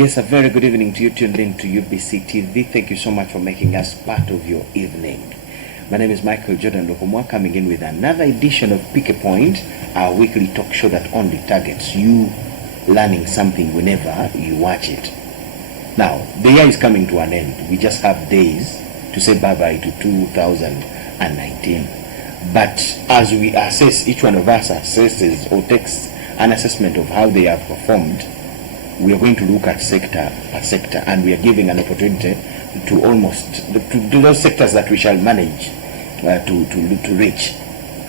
Yes, a very good evening to you tuned in to UBC TV. Thank you so much for making us part of your evening. My name is Michael Jordan Lokomwa, coming in with another edition of Pick a Point, our weekly talk show that only targets you learning something whenever you watch it. Now, the year is coming to an end. We just have days to say bye-bye to 2019. But as we assess, each one of us assesses or takes an assessment of how they have performed, we are going to look at sector per sector, and we are giving an opportunity to to those sectors that we shall manage to reach.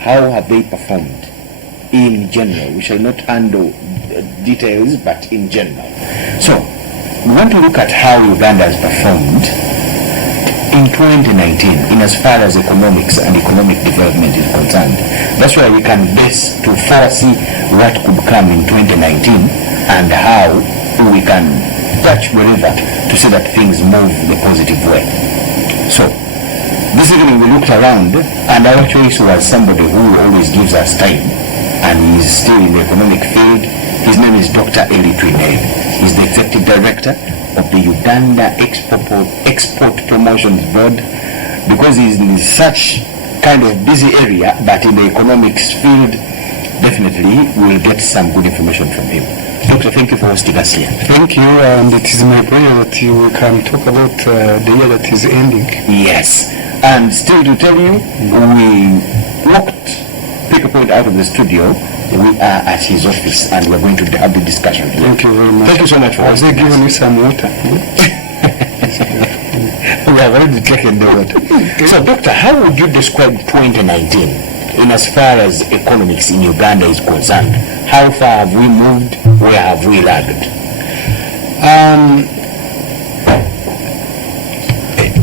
How have they performed in general? We shall not handle details, but in general. So we want to look at how Uganda has performed in 2019 in as far as economics and economic development is concerned. That's why we can base to foresee what could come in 2019 and how we can touch wherever to see that things move the positive way. So this evening we looked around, and our choice was somebody who always gives us time, and he's still in the economic field. His name is Dr. Eli Twinel. He's the Executive Director of the Uganda Export Promotions Board. Because he's in such kind of busy area, but in the economics field, definitely we'll get some good information from him. Doctor, thank you for hosting us here. Thank you, and it is my pleasure that you can talk about the year that is ending. Yes, and still to tell you, we walked Pick a Point out of the studio. We are at his office, and we're going to have the discussion here. Thank you very much. Thank you so much for hosting us. Have they given you some water? We have already taken the water. Okay. So, Doctor, how would you describe 2019? In as far as economics in Uganda is concerned? How far have we moved? Where have we lagged?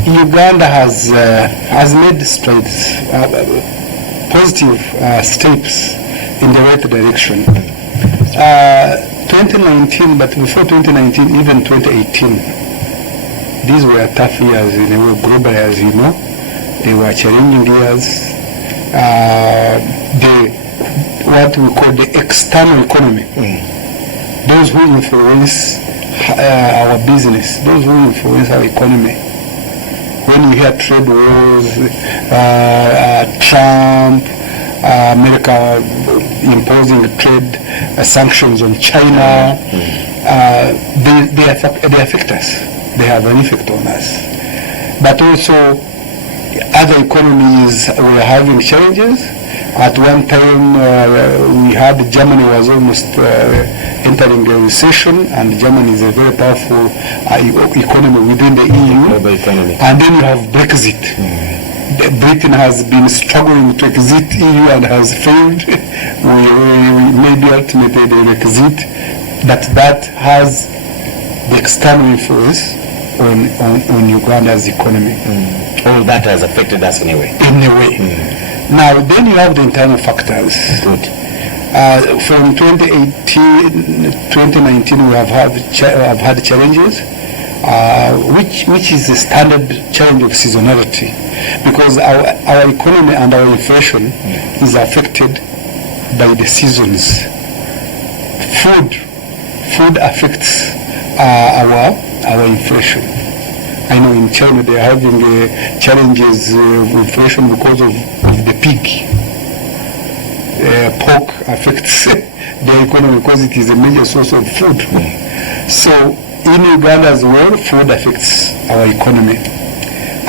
Uganda has made strides, positive steps in the right direction. 2019, but before 2019, even 2018, these were tough years in a way, globally, as you know. They were challenging years. What we call the external economy, those who influence our business, those who influence our economy. When you hear trade wars, Trump, America imposing trade sanctions on China, they affect us. They have an effect on us. But also, other economies were having challenges. At one time, we had Germany was almost entering a recession, and Germany is a very powerful economy within the EU. And then you have Brexit. Britain has been struggling to exit EU and has failed. We maybe ultimately the exit, but that has the external influence on Uganda's economy. All that has affected us anyway. In a way. Now, then you have the internal factors. Good. From 2018, 2019, we have had challenges, which is the standard challenge of seasonality, because our economy and our inflation is affected by the seasons. Food affects our inflation. I know in China they are having challenges with inflation because of the pig. Pork affects the economy because it is a major source of food. So in Uganda as well, food affects our economy.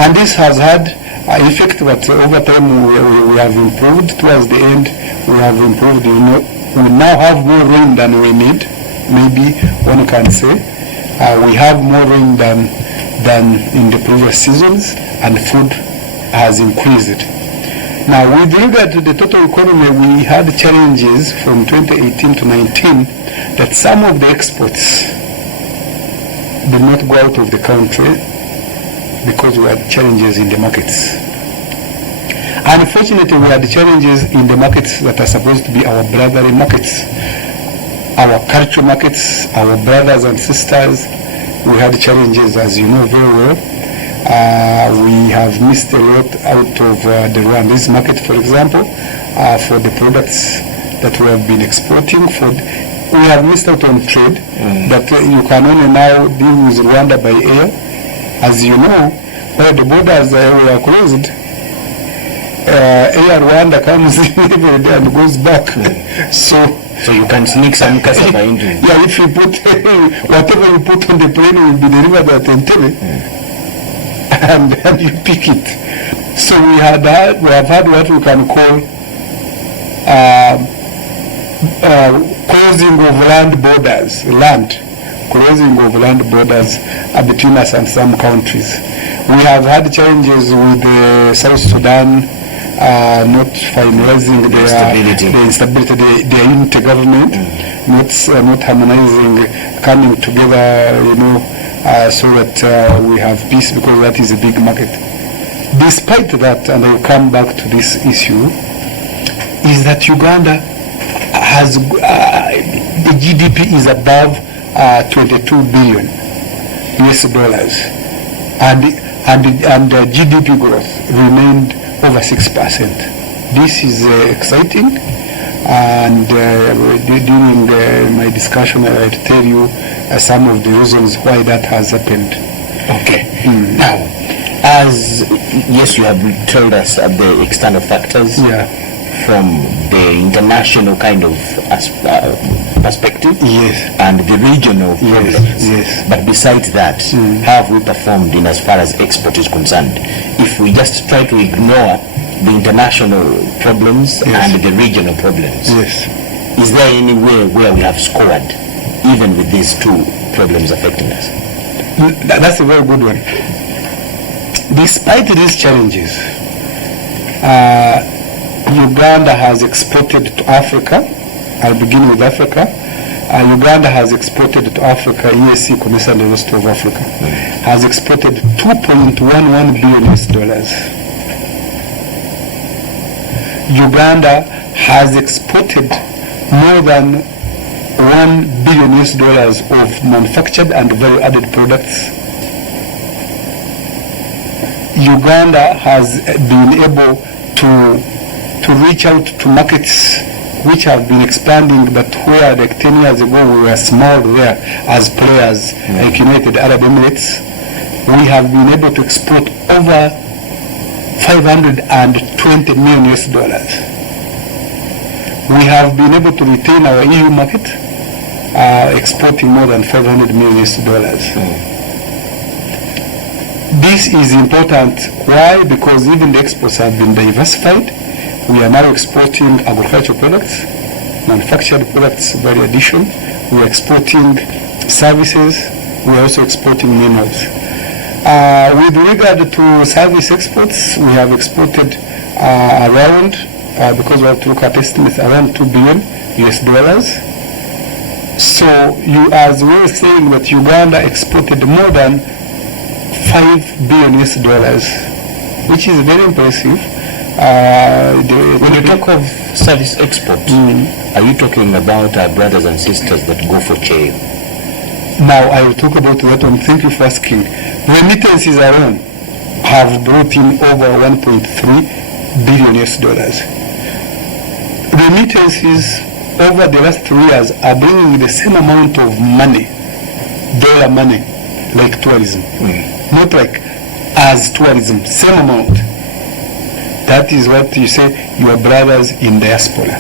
And this has had an effect, but over time we have improved. Towards the end, we have improved. We now have more rain than we need. Maybe one can say. We have more rain than in the previous seasons, and food has increased. Now, with regard to the total economy, we had challenges from 2018 to 19 that some of the exports did not go out of the country because we had challenges in the markets. Unfortunately, we had challenges in the markets that are supposed to be our brotherly markets, our cultural markets, our brothers and sisters. We had challenges, as you know very well. We have missed a lot out of the Rwandese market, for example, for the products that we have been exporting. we have missed out on trade, that you can only now deal with Rwanda by air. As you know, where the borders were closed, air Rwanda comes in every day and goes back. So you can sneak some cassava into it. Yeah, if you put whatever you put on the plane will be delivered at Entebbe, and you pick it. So we have had what we can call closing of land borders, closing of land borders between us and some countries. We have had challenges with South Sudan not finalizing the instability, their unity government, not harmonizing, coming together, so that we have peace, because that is a big market. Despite that, and I will come back to this issue, is that Uganda has the GDP is above 22 billion US dollars, and the GDP growth remained over 6%. This is exciting, and during my discussion I will tell you some of the reasons why that has happened. Okay. Now, as yes, you have told us the external factors from the international kind of perspective, and the regional problems. But besides that, how have we performed in as far as export is concerned? If we just try to ignore the international problems and the regional problems, is there any way where we have scored, even with these two problems affecting us? That's a very good one. Despite these challenges, Uganda has exported to Africa. I'll begin with Africa. Uganda has exported to Africa, EAC, Commercial University of Africa, has exported $2.11 billion US dollars. Uganda has exported more than $1 billion US dollars of manufactured and value-added products. Uganda has been able to reach out to markets which have been expanding, but where like 10 years ago we were small there as players, like United Arab Emirates. We have been able to export over 520 million US dollars. We have been able to retain our EU market, exporting more than 500 million US dollars. This is important. Why? Because even the exports have been diversified. We are now exporting agricultural products, manufactured products, by addition. We are exporting services. We are also exporting minerals. With regard to service exports, we have exported around, because we have to look at estimates, around 2 billion US dollars. So you, as we were saying, that Uganda exported more than 5 billion US dollars, which is very impressive. When you talk of service export, are you talking about our brothers and sisters that go for trade? Now I will talk about that one. Thank you for asking. Remittances alone have brought in over 1.3 billion US dollars. Remittances over the last 3 years are bringing the same amount of money, dollar money, like tourism. Not like as tourism, same amount. That is what you say, your brothers in diaspora.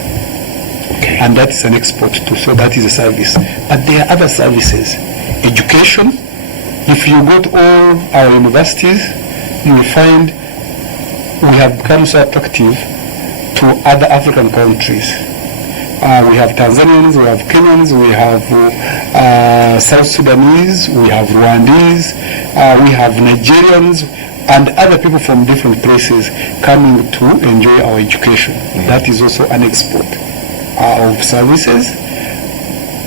And that is an export too, so that is a service. But there are other services. Education, if you go to all our universities, you will find we have become so attractive to other African countries. We have Tanzanians, we have Kenyans, we have South Sudanese, we have Rwandese, we have Nigerians, and other people from different places coming to enjoy our education. That is also an export of services.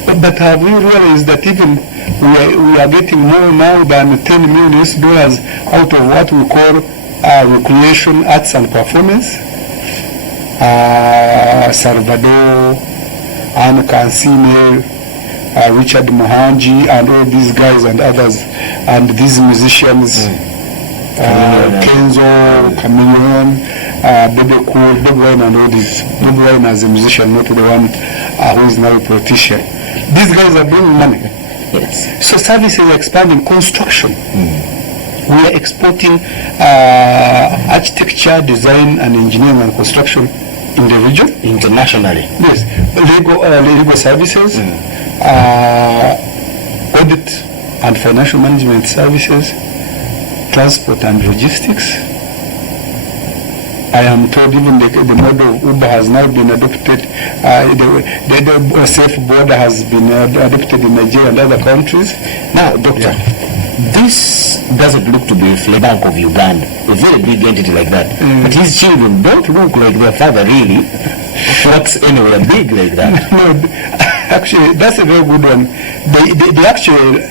But have you realized that even we are getting more now than 10 million US dollars out of what we call recreation, arts and performance? Salvador, Anu Kansime, Richard Muhanji, and all these guys and others, and these musicians, Kenzo, Chameleon, Bebe Cool, Bob Wine, and all these. Bob Wine as a musician, not the one who is now a politician. These guys are bringing money. Yes. So services are expanding. Construction. We are exporting architecture, design, and engineering and construction in the region. Internationally. Yes. Legal services, audit and financial management services, transport and logistics. I am told even the model of Uber has now been adopted. The safe border has been adopted in Nigeria and other countries. Now, Doctor, this doesn't look to be a flavor bank of Uganda, a very big entity like that. But his children don't look like their father really works anywhere big like that. No, actually, that's a very good one. They actually,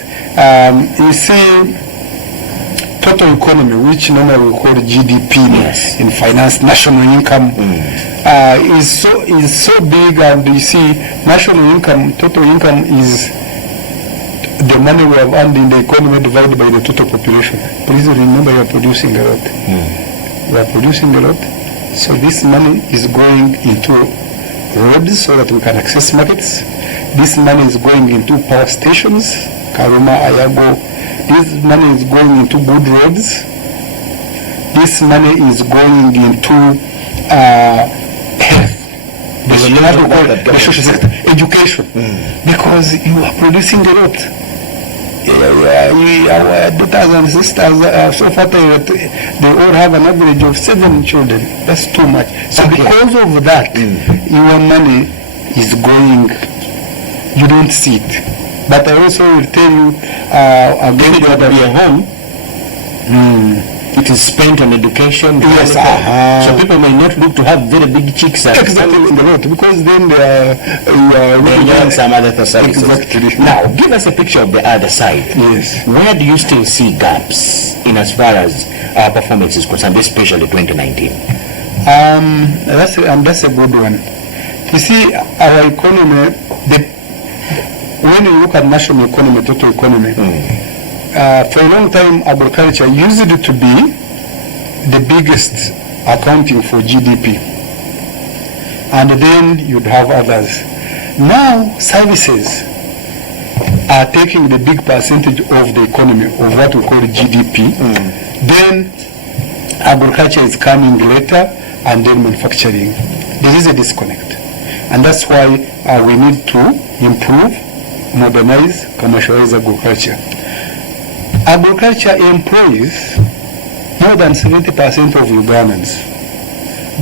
you see, total economy, which normally we call GDP in finance, national income, is so big, and you see, national income, total income is the money we have earned in the economy divided by the total population. Please remember, you are producing a lot. We are producing a lot, so this money is going into roads so that we can access markets. This money is going into power stations, Karuma, Ayago. This money is going into good roads. This money is going into health, the social sector, education, because you are producing a lot. Our daughters and sisters are so fertile that they all have an average of 7 children. That's too much. So because of that, your money is going, you don't see it. But I also will tell you, again, the other way home, it is spent on education. Yes, so people may not look to have very big chicks. Exactly, in the lot, because then they are enjoying some other services. Exactly. Now, give us a picture of the other side. Yes. Where do you still see gaps in as far as our performance is concerned, especially 2019? That's a good one. You see, our economy, when you look at national economy, total economy, for a long time, agriculture used to be the biggest accounting for GDP. And then you'd have others. Now, services are taking the big percentage of the economy, of what we call GDP. Then agriculture is coming later, and then manufacturing. There is a disconnect. And that's why we need to improve, modernize, commercialize agriculture. Agriculture employs more than 70% of Ugandans,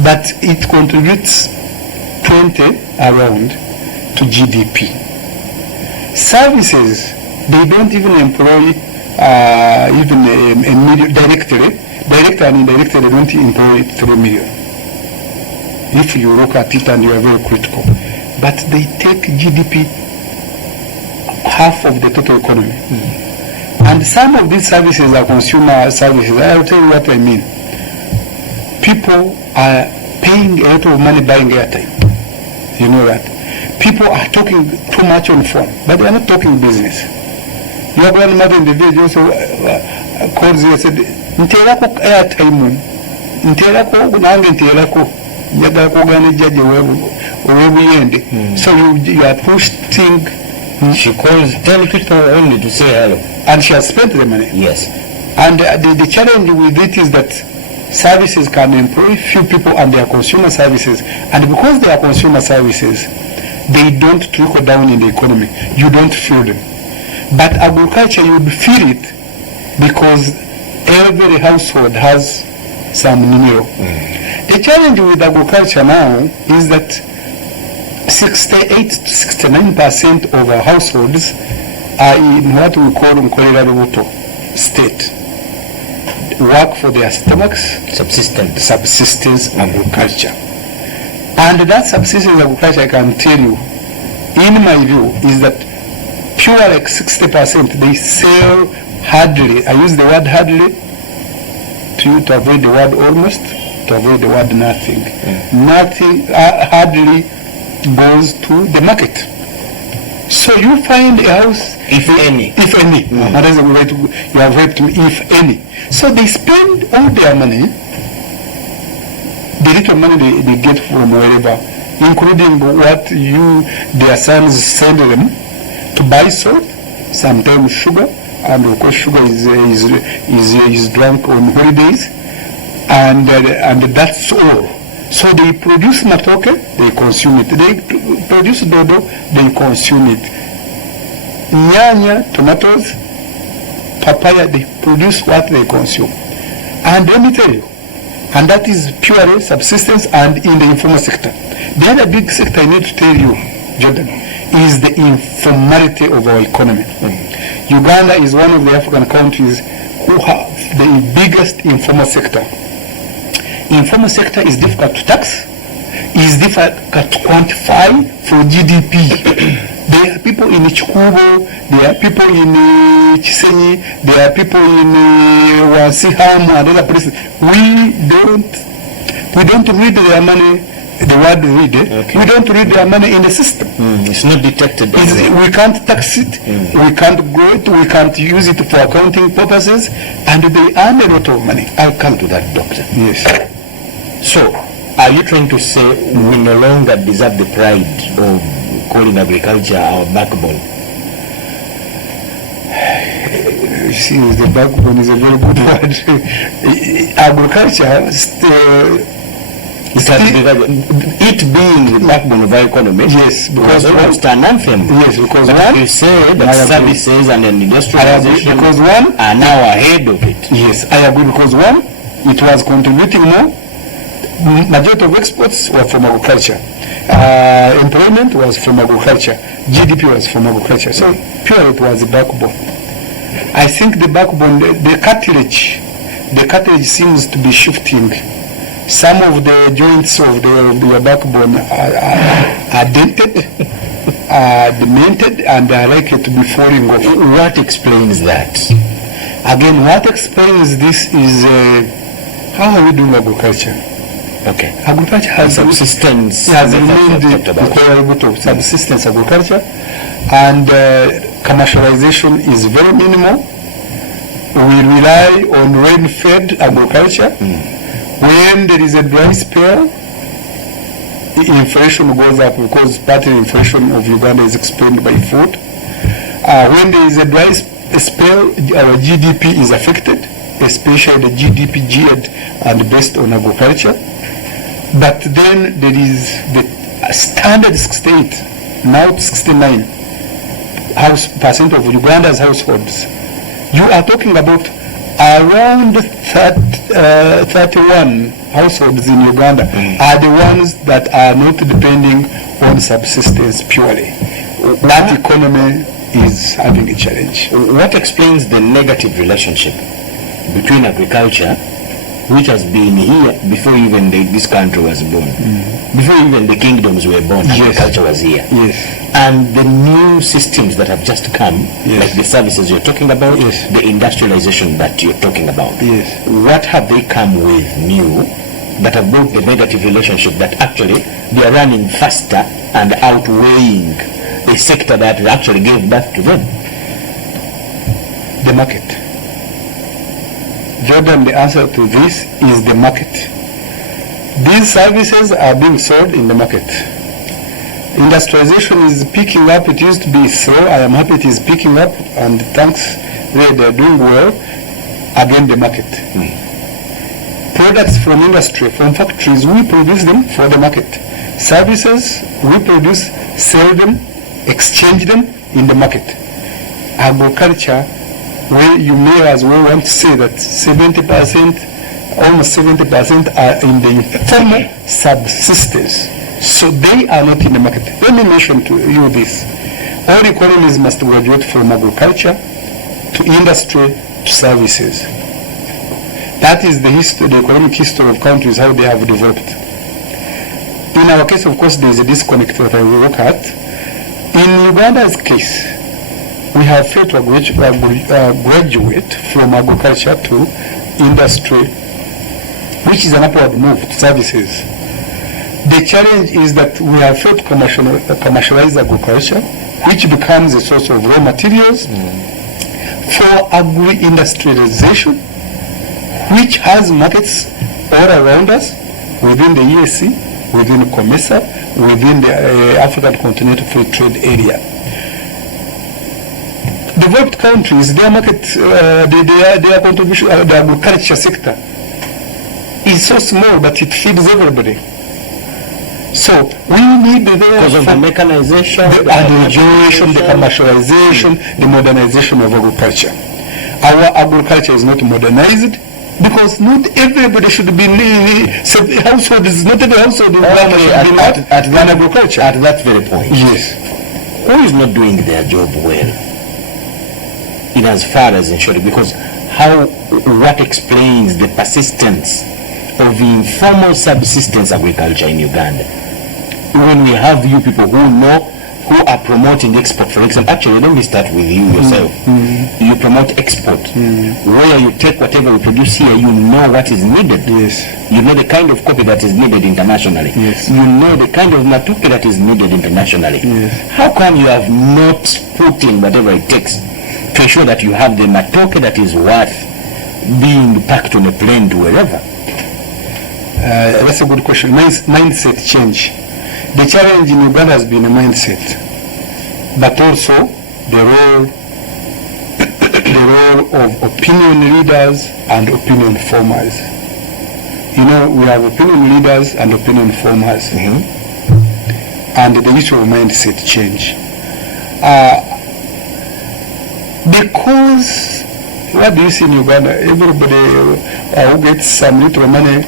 but it contributes 20 around to GDP. Services, they don't even employ even a million directly. Directly and indirectly, they don't employ 3 million. If you look at it and you are very critical. But they take GDP, half of the total economy. And some of these services are consumer services. I'll tell you what I mean. People are paying a lot of money buying airtime. You know that. People are talking too much on phone, but they are not talking business. Your grandmother in the village also calls you and said, "Nterako airtime, nterako nange nterako, njagala kugana jjajja owebuyende." So you are pushing. She calls 10 people only to say hello. And she has spent the money. Yes. And the challenge with it is that services can employ few people and they are consumer services. And because they are consumer services, they don't trickle down in the economy. You don't feel them. But agriculture, you would feel it because every household has some mineral. The challenge with agriculture now is that 68 to 69% of our households are in what we call Nkolera state. Work for their stomachs, subsistence agriculture. And that subsistence agriculture, I can tell you, in my view, is that pure like 60%, they sell hardly. I use the word hardly to avoid the word almost, to avoid the word nothing. Nothing, hardly goes to the market. So you find a house, if any. That is the way to, you have read to me, if any. So they spend all their money, the little money they get from wherever, including what their sons send them, to buy salt, sometimes sugar, and of course sugar is drunk on holidays, and that's all. So they produce matoke, they consume it. They produce dodo, they consume it. Nyanya, tomatoes, papaya, they produce what they consume. And let me tell you, and that is purely subsistence and in the informal sector. The other big sector I need to tell you, Jordan, is the informality of our economy. Uganda is one of the African countries who have the biggest informal sector. Informal sector is difficult to tax, is difficult to quantify for GDP. There are people in Chikubo, there are people in Chisenyi, there are people in Wansiham and other places. We don't read their money, the word read it. Okay. We don't read their money in the system. It's not detected. We can't tax it, we can't grow it, we can't use it for accounting purposes, and they earn a lot of money. I'll come to that, Doctor. Yes. So, are you trying to say we no longer deserve the pride of calling agriculture our backbone? You see, the backbone is a very good word. Agriculture, it being the backbone of our economy, yes, because almost an anthem. Yes, because but you say that services and industrialization one are now ahead of it. Yes, I agree, because one, it was contributing more. Majority of exports were from agriculture. Employment was from agriculture. GDP was from agriculture. So purely it was the backbone. I think the backbone, the cartilage seems to be shifting. Some of the joints of the backbone are dented, are demented, and are likely to be falling off. What explains that? Again, what explains this is how are we doing agriculture? Okay. Agriculture has subsistence. Has remained equivalent to subsistence agriculture, and commercialization is very minimal. We rely on rain-fed agriculture. When there is a dry spell, inflation goes up because part of inflation of Uganda is explained by food. When there is a dry spell, our GDP is affected, especially the GDP geared and based on agriculture. But then there is the standard 68, now 69% of Uganda's households. You are talking about around 31 households in Uganda are the ones that are not depending on subsistence purely. That economy is having a challenge. What explains the negative relationship between agriculture, which has been here before even this country was born, before even the kingdoms were born? Yes. Agriculture was here. Yes. And the new systems that have just come, yes, like the services you're talking about, yes, the industrialization that you're talking about, yes, what have they come with new that have brought the negative relationship that actually they are running faster and outweighing a sector that actually gave birth to them? The market. Jordan, the answer to this is the market. These services are being sold in the market. Industrialization is picking up. It used to be slow. I am happy it is picking up, and thanks, they're doing well. Again, the market. Products from industry, from factories, we produce them for the market. Services, we produce, sell them, exchange them in the market. Agriculture, where you may as well want to say that 70%, almost 70% are in the informal subsistence. So they are not in the market. Let me mention to you this. All economies must graduate from agriculture to industry to services. That is the history, the economic history of countries, how they have developed. In our case, of course, there is a disconnect that I will look at. In Uganda's case, we have failed to graduate from agriculture to industry, which is an upward move to services. The challenge is that we have failed to commercialize agriculture, which becomes a source of raw materials for agri-industrialization, which has markets all around us, within the EAC, within COMESA, within the African Continental Free Trade Area. developed countries, their market, their contribution, the agriculture sector is so small that it feeds everybody. So we need because of the mechanization, the regulation, the commercialization, the modernization of agriculture. Our agriculture is not modernized because not everybody should be households. Not every household in Ghana should be at agriculture. At that very point, yes, who is not doing their job well? In as far as ensuring, because what explains the persistence of informal subsistence agriculture in Uganda? When we have you people who are promoting export, for example, actually let me start with you yourself. You promote export, where you take whatever we produce here, you know what is needed. Yes. You know the kind of copy that is needed internationally. Yes. You know the kind of matuki that is needed internationally. Yes. How come you have not put in whatever it takes to ensure that you have the matoke that is worth being packed on a plane to wherever? That's a good question. Mindset change. The challenge in Uganda has been a mindset, but also the role of opinion leaders and opinion formers. You know, we have opinion leaders and opinion formers, and the issue of mindset change. Because what do you see in Uganda? Everybody who gets some little money.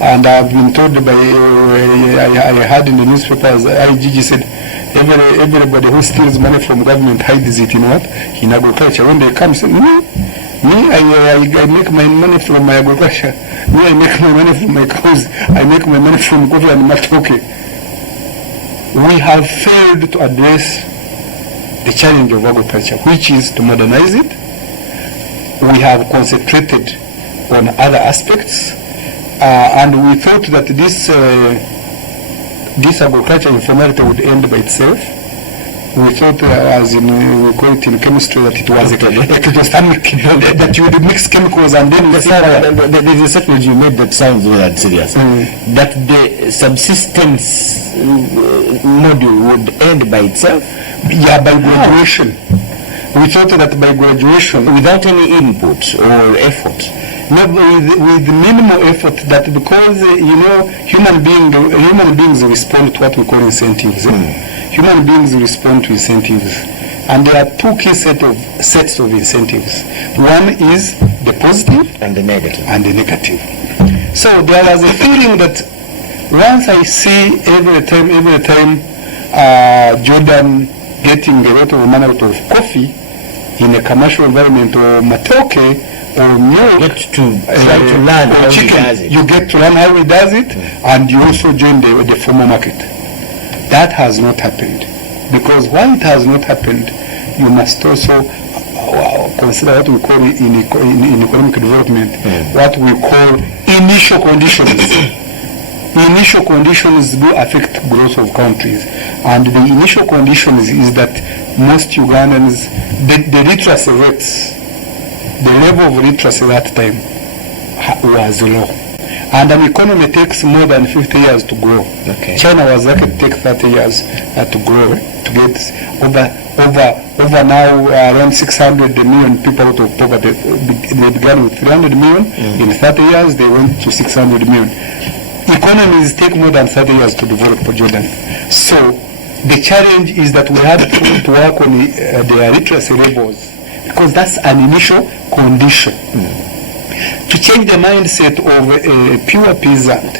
And I've been told by, I heard in the newspapers, IGG said, everybody who steals money from government hides it in what? In agriculture. When they come, say, I make my money from my agriculture. Me, I make my money from my cows. I make my money from coffee and matoke. We have failed to address the challenge of agriculture, which is to modernize it. We have concentrated on other aspects. And we thought that this agriculture informality would end by itself. We thought, as in we call it in chemistry, that it was ectothermic, that you would mix chemicals and then there's a statement you made that sounds very serious. That the subsistence module would end by itself. Yeah, by graduation. We thought that by graduation, without any input or effort. Not with minimal effort, that because human beings respond to what we call incentives. Human beings respond to incentives, and there are two key sets of incentives. One is the positive and the negative. So there was a feeling that once I see every time Jordan getting a lot of money out of coffee in a commercial environment, or matoke, or milk, get to try to learn how chicken, he does it. You get to learn how he does it, and you also join the formal market. That has not happened. Because why it has not happened, you must also consider what we call in economic development, what we call initial conditions. Initial conditions do affect growth of countries, and the initial conditions is that most Ugandans, the literacy rates, the level of literacy that time was low. And an economy takes more than 50 years to grow. Okay. China was lucky to take 30 years to grow, to get over now around 600 million people out of poverty. They began with 300 million. In 30 years, they went to 600 million. Economies take more than 30 years to develop for Jordan. So the challenge is that we have to work on the literacy levels, because that's an initial condition. To change the mindset of a pure peasant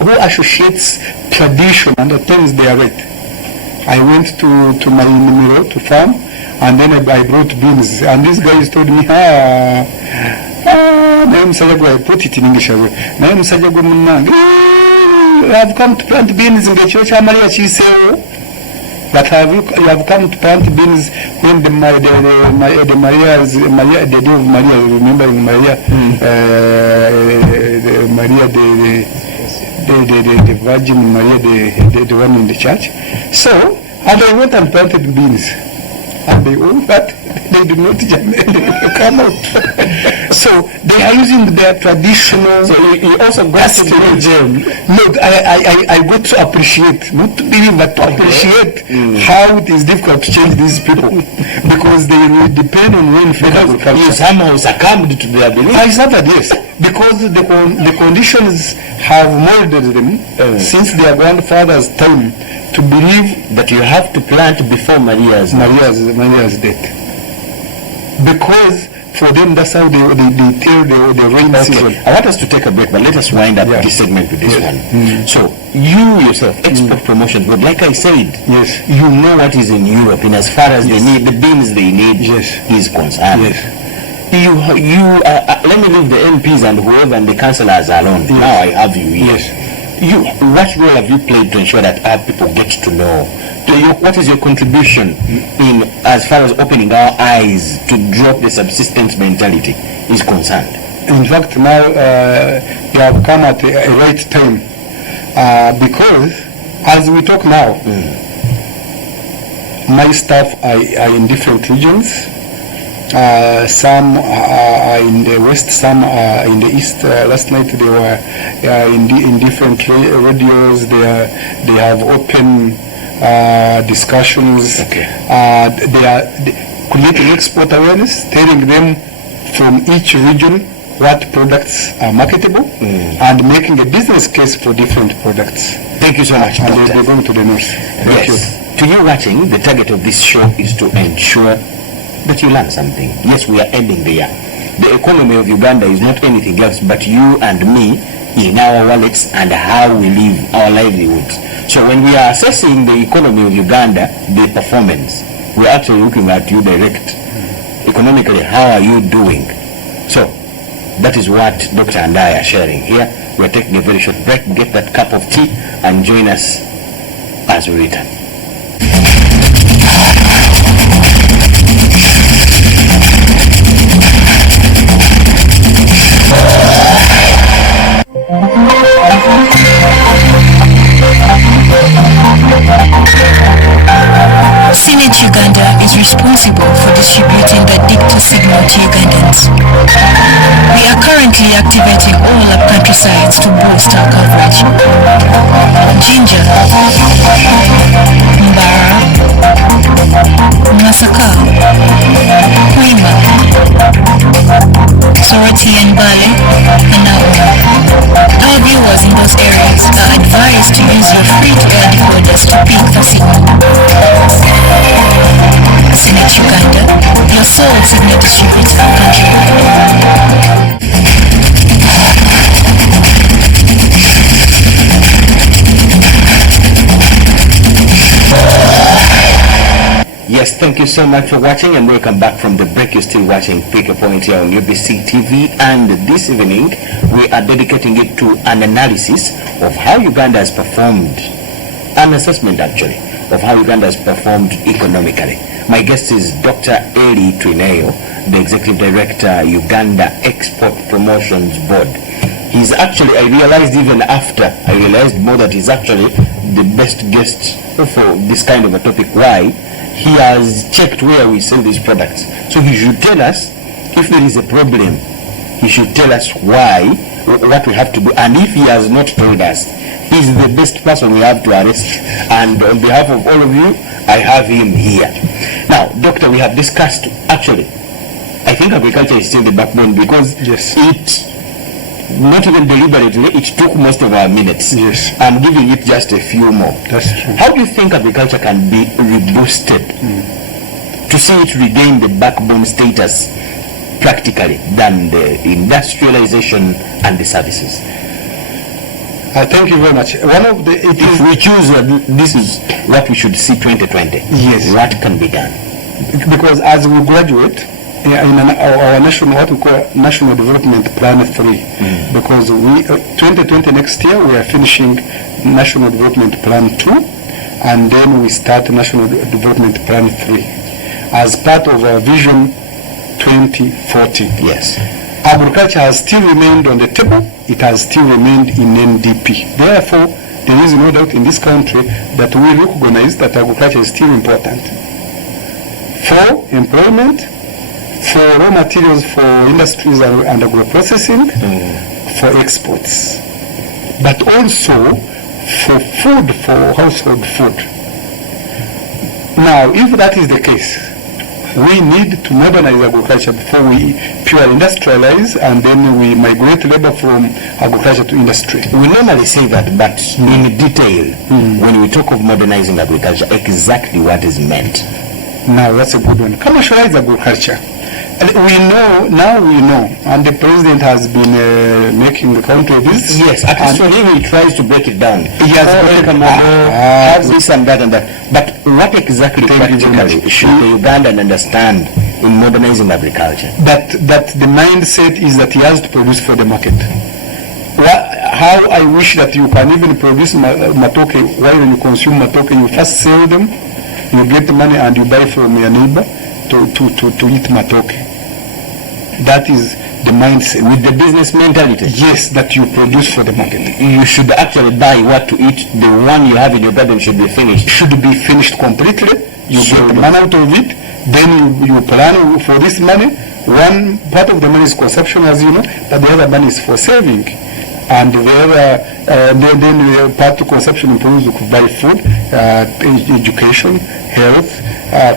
who associates tradition and attends their right. I went to my Nimiro to farm, and then I brought beans, and these guys told me, I put it in English. I've come to plant beans in the church. But you have come to plant beans when the day of Maria, remembering Maria, the Virgin Maria, the one in the church. So, and I went and planted beans. and they own that, they do not come out. So they are using their traditional. So you also got to know. No, I got to appreciate, not to believe, but to appreciate how it is difficult to change these people because they will depend on when you somehow succumbed to their belief. I suffered, yes, because the conditions have molded them since their grandfather's time to believe that you have to plant before Maria's death. Because for them, that's how they tell the rain season. I want us to take a break, but let us wind up this segment with this one. So, you yourself, export promotions, but like I said, yes, you know what is in Europe in as far as they need, the beans they need is concerned. Yes. Let me leave the MPs and whoever and the councillors alone. Yes. Now I have you here. Yes. What role have you played to ensure that our people get to know? What is your contribution in as far as opening our eyes to drop the subsistence mentality is concerned? In fact, now you have come at a right time because as we talk now, my staff are in different regions. Some are in the west, some are in the east. Last night they were in different radios. They have open discussions. Okay. They are creating export awareness, telling them from each region what products are marketable and making a business case for different products. Thank you so much, and Doctor. they're going to the north. Thank you. To you watching, the target of this show is to ensure that you learn something. Yes, we are ending the year. The economy of Uganda is not anything else but you and me in our wallets and how we live our livelihoods. So when we are assessing the economy of Uganda, the performance, we're actually looking at you direct. Economically, how are you doing? So that is what Dr. and I are sharing here. We're taking a very short break. Get that cup of tea and join us as we return. Senate Uganda is responsible for distributing the dicta signal to Ugandans. We are currently activating all our patricides to boost our coverage. Ginger, Mbara, Masaka, Kwima, Soroti and Bale, and Nauma. Our viewers in those areas are advised to use your free-to-air decoders to pick the signal. Senate Uganda, your sole signal distributor countrywide. Yes, thank you so much for watching and welcome back from the break. You're still watching Pick a Point here on UBC TV, and this evening we are dedicating it to an analysis of how Uganda has performed, an assessment actually, of how Uganda has performed economically. My guest is Dr. Eli Twineyo, the Executive Director, Uganda Export Promotions Board. He's actually, I realized even after I realized more that he's actually the best guest for this kind of a topic. Why? He has checked where we sell these products. So he should tell us if there is a problem. He should tell us why, what we have to do. And if he has not told us, he's the best person we have to arrest. And on behalf of all of you, I have him here. Now, Doctor, we have discussed, actually, I think agriculture is still the backbone because it, not even deliberately, it took most of our minutes. Yes. I'm giving it just a few more. That's true. How do you think agriculture can be reboosted to see it regain the backbone status practically than the industrialization and the services? Thank you very much. One of the If we choose this is what we should see 2020, yes, what can be done? because as we graduate in our national, what we call National Development Plan 3, because we 2020 next year we are finishing National Development Plan 2, and then we start National Development Plan 3 as part of our Vision 2040. Yes. Agriculture has still remained on the table. It has still remained in NDP. Therefore, there is no doubt in this country that we recognize that agriculture is still important. for employment, for raw materials for industries and agro-processing, for exports, but also for food, for household food. Now, if that is the case, we need to modernize agriculture before we pure industrialize, and then we migrate labor from agriculture to industry. We normally say that, but in detail, when we talk of modernizing agriculture, exactly what is meant? Now, that's a good one. Commercialize agriculture. We know, and the president has been making the country this. Yes, at least for him, he tries to break it down. He has have this and that and that. But what exactly practically should the Ugandan understand in modernizing agriculture? That the mindset is that he has to produce for the market. How I wish that you can even produce matoke. While you consume matoke, you first sell them, you get the money, and you buy from your neighbor to eat matoke. That is the mindset. With the business mentality? Yes, that you produce for the market. You should actually buy what to eat. The one you have in your garden should be finished. Should be finished completely. You get the money out of it. Then you plan for this money. One part of the money is consumption, as you know, but the other money is for saving. And the other, then the part of consumption improves. You could buy food, education, health,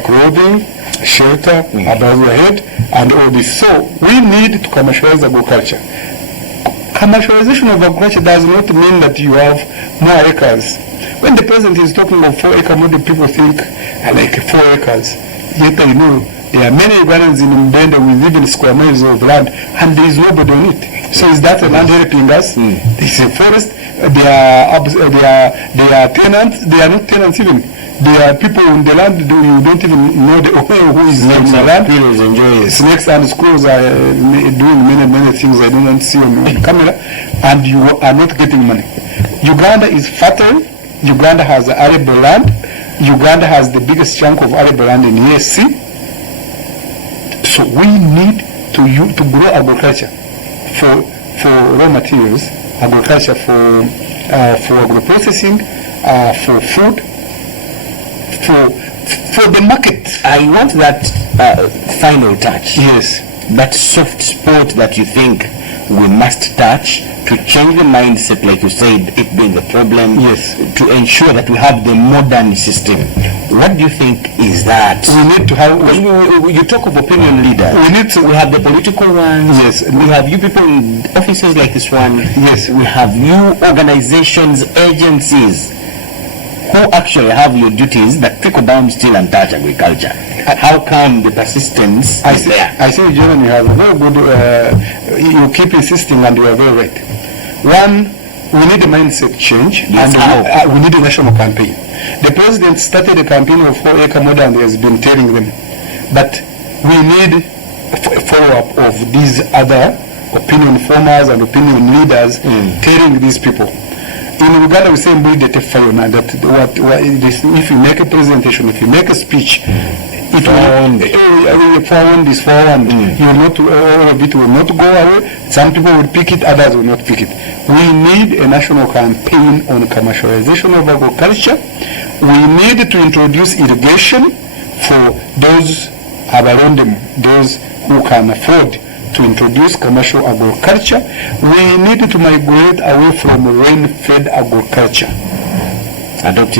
clothing, shelter above your head, and all this. So we need to commercialize agriculture. Commercialization of agriculture does not mean that you have more acres. When the president is talking of 4-acre model, people think like 4 acres. Yet I know there are many Ugandans in Mbenda with even square miles of land, and there is nobody on it. So is that a land helping us? It's a forest. They are tenants. They are not tenants even. There are people in the land, you don't even know who is in the land. Snakes and squirrels are doing many things I don't see on camera, and you are not getting money. Uganda is fertile. Uganda has arable land. Uganda has the biggest chunk of arable land in ESC. So we need to grow agriculture for raw materials, agriculture for agro-processing, for food, for the market. I want that final touch. Yes. That soft spot that you think we must touch to change the mindset, like you said, it being the problem. Yes. To ensure that we have the modern system. What do you think is that? We need to have. You talk of opinion leaders. We have the political ones. Yes. We have you people in offices like this one. Yes. We have you organizations, agencies who actually have your duties that trickle down still and touch agriculture. How come the persistence is there? I think, John, you have a very good, you keep insisting, and you are very right. One, we need a mindset change, Yes, and we need a national campaign. The president started a campaign of 4-acre model, and he has been telling them. But we need a follow-up of these other opinion formers and opinion leaders telling these people. In Uganda, we say that if you make a presentation, if you make a speech, it all of it will not go away. Some people will pick it, others will not pick it. We need a national campaign on commercialization of agriculture. We need to introduce irrigation for those those who can afford to introduce commercial agriculture. We need to migrate away from rain-fed agriculture. Adopt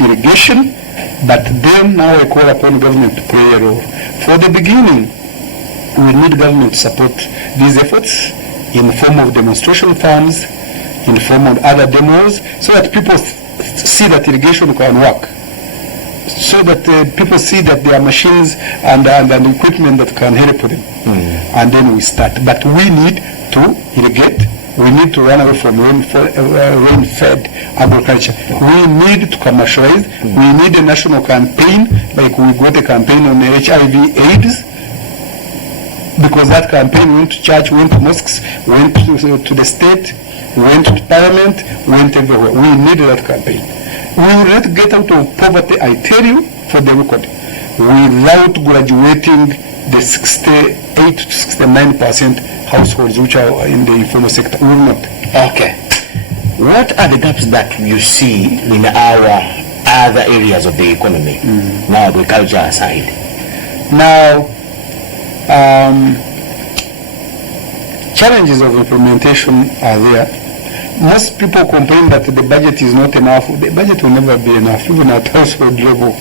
irrigation, but then now I call upon government to play a role. For the beginning, we need government to support these efforts in the form of demonstration farms, in the form of other demos, so that people see that irrigation can work. So that people see that there are machines and equipment that can help them. And then we start. But we need to irrigate. We need to run away from rain-fed agriculture. We need to commercialize. We need a national campaign, like we got a campaign on HIV/AIDS, because that campaign went to church, went to mosques, went to the state, went to parliament, went everywhere. We need that campaign. We will not get out of poverty, I tell you, for the record, without graduating the 68 to 69% households which are in the informal sector. We will not. Okay. What are the gaps that you see in our other areas of the economy, now agriculture aside? Now, challenges of implementation are there. Most people complain that the budget is not enough. The budget will never be enough, even at household level.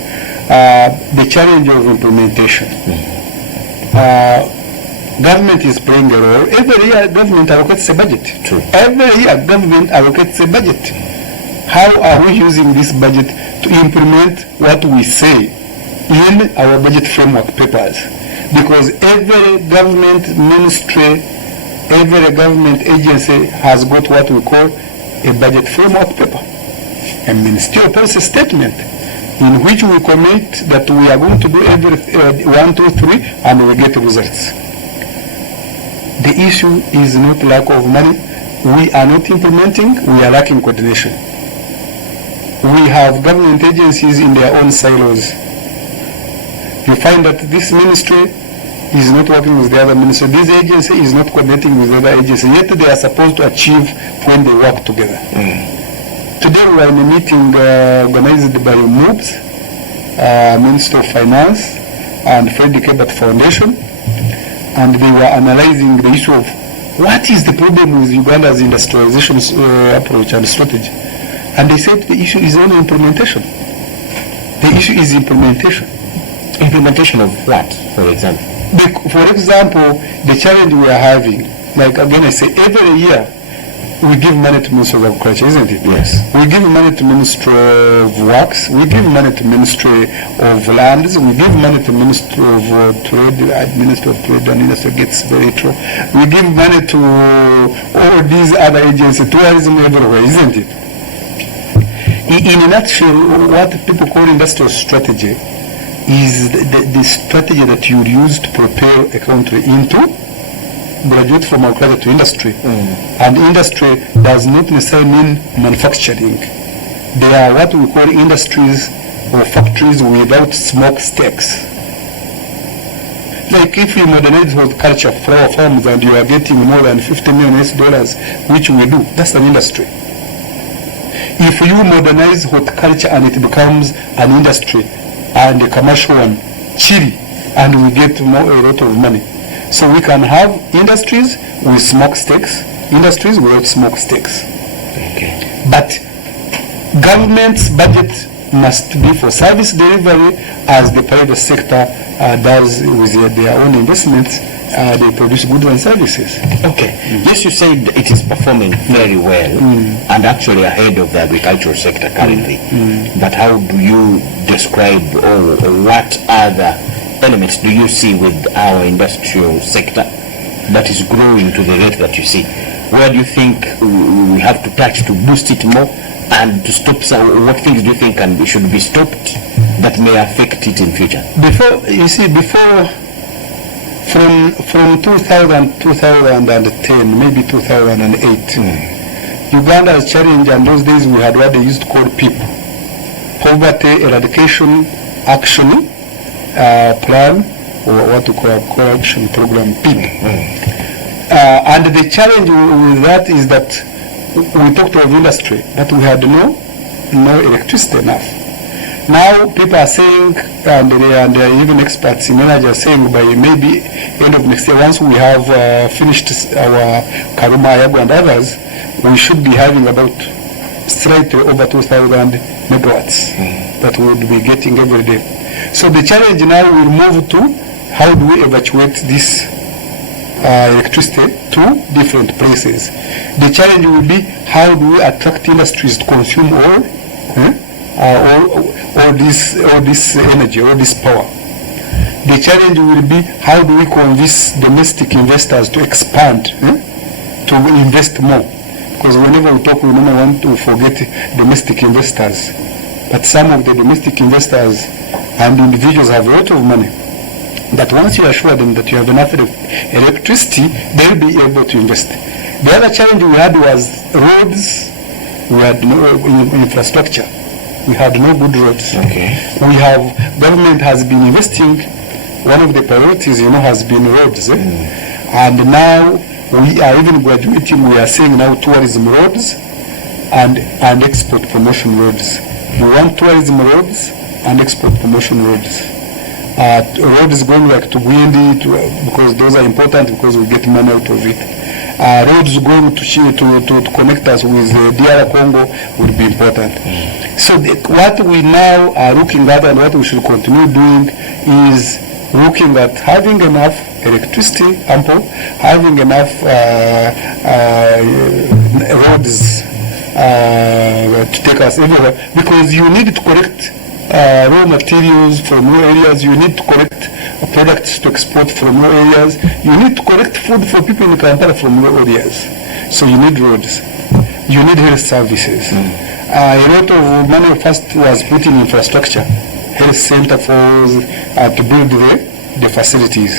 The challenge of implementation. Government is playing a role. Every year, government allocates a budget. True. Every year, government allocates a budget. How are we using this budget to implement what we say in our budget framework papers? Because every government ministry, every government agency has got what we call a budget framework paper, a ministerial policy statement, in which we commit that we are going to do every 1, 2, 3, and we get results. The issue is not lack of money. We are not implementing, we are lacking coordination. We have government agencies in their own silos. You find that this ministry is not working with the other ministry. This agency is not coordinating with the other agency, yet they are supposed to achieve when they work together. Today we are in a meeting organized by MOOBS, Minister of Finance, and Freddie Kebert Foundation, and they were analyzing the issue of what is the problem with Uganda's industrialization approach and strategy. And they said the issue is only implementation. The issue is implementation. Implementation of what, for example? For example, the challenge we are having, like again I say, every year we give money to Ministry of Agriculture, isn't it? Yes. We give money to Ministry of Works, we give money to Ministry of Lands, we give money to Ministry of Trade, Ministry of Trade and Industry gets very true. We give money to all these other agencies, tourism everywhere, isn't it? In a nutshell, what people call industrial strategy is the strategy that you use to prepare a country into graduate from agriculture to industry. And industry does not necessarily mean manufacturing. They are what we call industries or factories without smokestacks. Like if you modernize horticulture, flower farms, and you are getting more than $50 million, which we do, that's an industry. If you modernize horticulture and it becomes an industry and a commercial one, chili, and we get a lot of money. So we can have industries with smokestacks, industries without smokestacks. Okay. But government's budget must be for service delivery, as the private sector does with their own investments. They produce goods and services. Okay. Yes, you said it is performing very well and actually ahead of the agricultural sector currently. But how do you describe or what other elements do you see with our industrial sector that is growing to the rate that you see? Where do you think we have to touch to boost it more and to stop? What things do you think should be stopped that may affect it in future? From 2010, maybe 2008, Uganda's challenge, and those days we had what they used to call PEP, Poverty Eradication Action Plan, or what we call Action Program, PEP. And the challenge with that is that we talked of industry, but we had no electricity enough. Now people are saying, and there are even experts in energy are saying by maybe end of next year, once we have finished our Karuma, Ayago and others, we should be having about slightly over 2,000 megawatts that we would be getting every day. So the challenge now will move to how do we evacuate this electricity to different places. The challenge will be how do we attract industries to consume all this energy, all this power. The challenge will be how do we convince domestic investors to expand, to invest more. Because whenever we talk, we don't want to forget domestic investors. But some of the domestic investors and individuals have a lot of money. That once you assure them that you have enough electricity, they'll be able to invest. The other challenge we had was roads. We had no infrastructure. We had no good roads. Okay. Government has been investing. One of the priorities, has been roads. And now we are even graduating. We are seeing now tourism roads and export promotion roads. You want tourism roads and export promotion roads. Roads going like to Gwindi, because those are important because we get money out of it. Roads going to connect us with DR Congo would be important. So what we now are looking at and what we should continue doing is looking at having enough electricity, ample, having enough roads to take us everywhere, because you need to collect raw materials from new areas, you need to collect products to export from new areas, you need to collect food for people in Kampala from new areas. So you need roads, you need health services. A lot of money first was put in infrastructure, health center to build the facilities.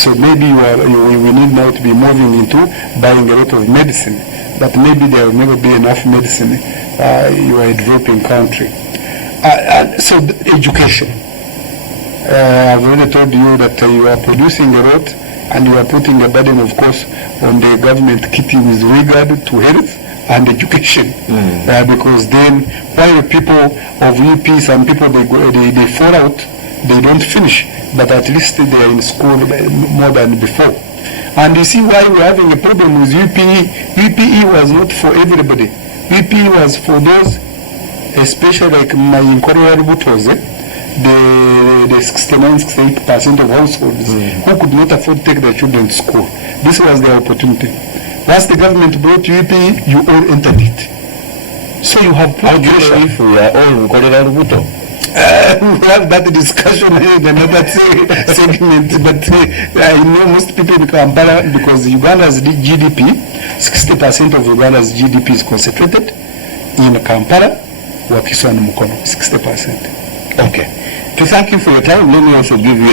So maybe we need now to be moving into buying a lot of medicine, but maybe there will never be enough medicine. You are a developing country. So education. I've already told you that you are producing a lot and you are putting a burden, of course, on the government keeping with regard to health and education. Because then while people of UP, some people they fall out, they don't finish, but at least they are in school more than before. And you see why we're having a problem with UPE. UPE was not for everybody. UPE was for those, especially like my inquiry was the 69-68% of households who could not afford to take their children to school. This was their opportunity. Once the government brought UPE, you all entered it. So you have put pressure. If we are all in we have that discussion in another segment, but I know most people in Kampala, because Uganda's GDP, 60% of Uganda's GDP is concentrated in Kampala, Wakiso and Mukono, 60%. Okay. To thank you for your time, let me also give you